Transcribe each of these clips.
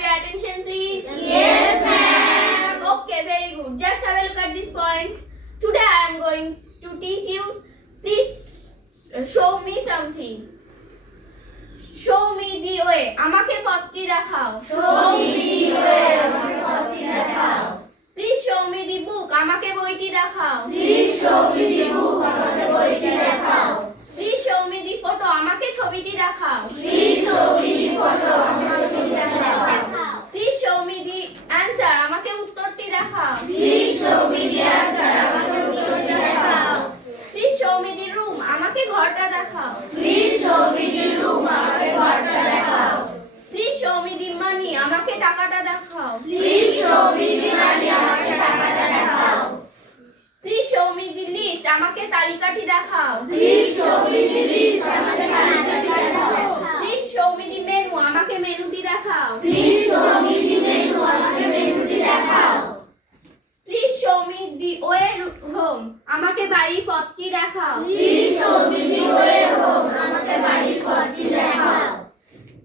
your attention, please? Yes, ma'am. Okay, very good. Just have a look at this point. Today I am going to teach you. Please show me something. Show me the way. আমাকে পথটি দেখাও. Show me the way. আমাকে পথটি দেখাও. Please show me the book. আমাকে বইটি দেখাও. Please show me the book. আমাকে বইটি দেখাও. Please show me the photo. আমাকে ছবিটি দেখাও. Please show me the photo. আমাকে ছবিটি দেখাও. Please show me the answer. আমাকে উত্তরটি দেখাও. Please show me the answer. আমাকে উত্তরটি দেখাও. Please show me the room. আমাকে ঘরটা দেখাও. Please show me the room. আমাকে ঘরটা দেখাও. Please show me the money. আমাকে টাকাটা দেখাও. Please show me the money. আমাকে টাকাটা দেখাও. Please show me the list. আমাকে তালিকাটি দেখাও. Please show me the list. আমাকে তালিকাটি দেখাও. Please show me the menu. আমাকে মেনুটি দেখাও. Please show me the menu. আমাকে মেনুটি দেখাও. Please show me the way home. আমাকে বাড়ির পথটি দেখাও. Please show me the way home. আমাকে বাড়ির পথটি দেখাও.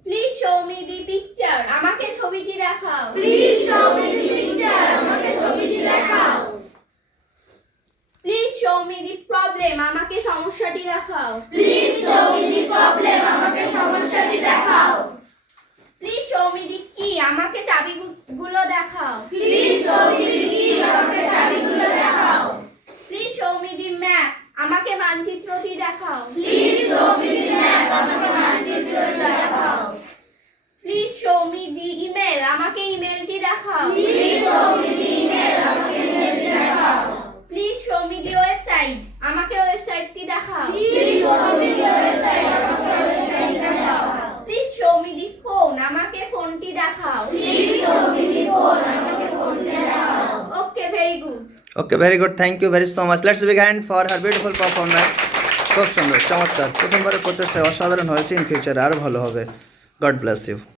Please show me the picture. আমাকে ছবিটি দেখাও. Please show me the picture. আমাকে ছবিটি দেখাও. Please show me the problem. আমাকে সমস্যাটি দেখাও. Please show me the problem. আমাকে সমস্যাটি দেখাও. Please show me the key. আমাকে চাবিগুলো দেখাও. Please show me the key. আমাকে চাবিগুলো দেখাও. Please show me the map. আমাকে মানচিত্রটি দেখাও. Please show me the map. আমাকে মানচিত্রটি দেখাও. Please show me the email. আমাকে ইমেলটি দেখাও. Please show me the email. আমাকে ইমেলটি দেখাও. Please show me the website. আমাকে ওয়েবসাইটটি দেখাও. Please show me the website. আমাকে ওয়েবসাইটটি দেখাও. Please show me the phone. আমাকে ফোনটি দেখাও. Please show me the phone. আমাকে ফোনটি দেখাও. Okay, very good. Okay very good, thank you very so much. Let's big hand for her beautiful performance. খুব সুন্দর, চমৎকার। প্রথমবারের প্রচেষ্টায় অসাধারণ হয়েছে, ইন ফিউচারে আরও ভালো হবে। God bless you.